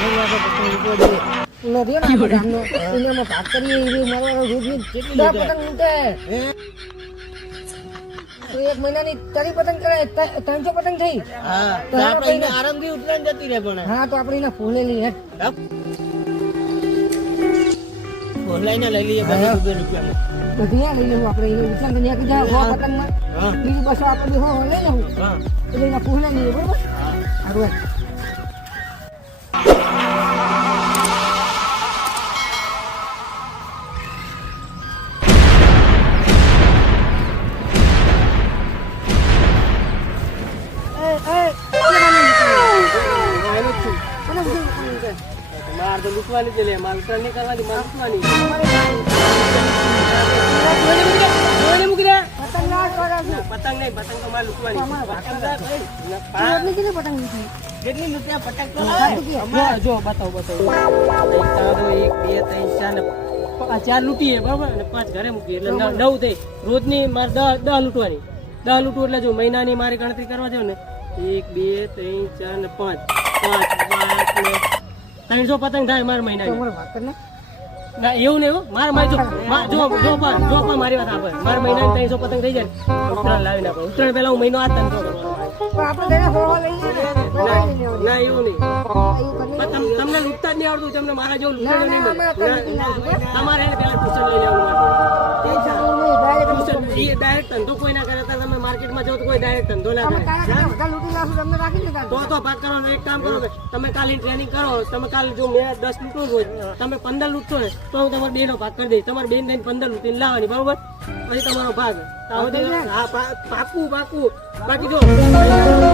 નથી ને આપણો ગામનો. એનામાં ભાગ કરીએ એ મારવાનો રોજની કેટલી દસ લૂંટાય? પતંગ લૂંટે. હે? તો એક મહિનાની તારી પતંગ કરાય ત- ત્રણસો પતંગ થઈ હા તો આપણે એને આરામથી ઉતરાઈને જતી રહે પણ હા તો આપણે એને ફૂલેલી હેઠ હા? ઓનલાઈન લઈ લઈએ બસો રૂપિયા રૂપિયામાં બધી આ લઈ લેવું આપણે એને વિચાર કરીને એક હજાર સો પતંગમાં હા બીજું બસો આપણે હો લઈ લેવું હા એટલે એના ફૂલે લઈએ બરોબર હા સારું માર તો લૂંટવાની જ લે, માર નહીં કરવાની, માર પતંગ નહીં, પતંગ તો માર લૂંટવાની પતંગ તો તું તો એક, બે, ત્રણ, ચાર ચાર લૂંટીએ, બરાબર? અને પાંચ મૂકીએ. એટલે નવ થઈ. રોજની મારે દસ દસ લૂંટવાની. દસ લૂંટવું એટલે જો મહિનાની મારી ગણતરી કરવા જાવ ને, એક, બે, ત્રણ, ચાર ને પાંચ. પાંચ પાંચ ત્રણસો પતંગ થાય મારા કર ને. એવું નહીં એવું મારે મારી જો જો પણ જો પણ મારી વાત આપે મારા મહિના ત્રણસો પતંગ થઈ જાય ઉત્તરાયણ લાવી નાખો ઉત્તરાયણ પેલા હું મહિનો આ ને. એવું નહીં. તમ- તમને લૂંટતા જ નહીં આવડતું તમને મારા જેવું ના, લૂંટાડો નહીં. તમારે પેલા ટ્યુશન લઈ લેવાનું ટેન્શન એવું નહીં, direct ટ્યુશન એ ડાયરેક્ટ ધંધો કોઈ ના માર્કેટમાં જાવ તો કોઈ ડાયરેક્ટ ધંધો ના કરે તો તો ભાગ કરવાનો એક કામ કરો તમે કાલે ટ્રેનિંગ કરો તમે કાલે જો મેં દસ લૂંટું હોય તમે પંદર લૂંટશો ને તો હું તમારા બેનો ભાગ કરી દઈશ તમારી બેન થઈને પંદર લૂંટીને લાવવાની બરોબર પછી તમારો ભાગ હા પાકું પાકું બાકી જો ત્રણસો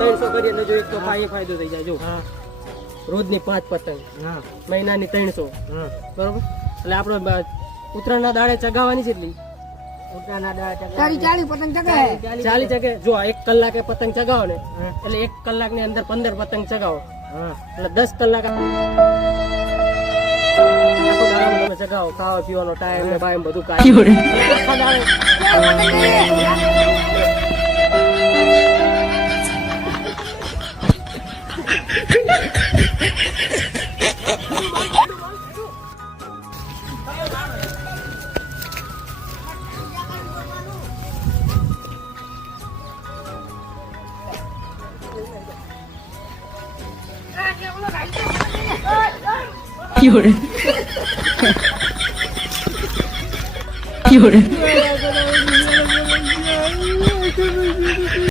ત્રણસો તો ત્રણસો જો એક તો ફાય ફાયદો થઈ જાય જો રોજની પાંચ પતંગ મહિનાની ત્રણસો બરોબર એટલે આપણે ઉત્તરાયણના દાડે ચગાવવાની છે એટલી. તારી ચાલી પતંગ ચગાવે. ચાલી જો એક કલાકે પતંગ ચગાવો ને એટલે એક કલાકની અંદર પંદર પતંગ ચગાવો. એટલે દસ કલાક ચગાવો ખાવા પીવાનો ટાઈમ ને બાઈમ બધું કાઢી. 有人，有人。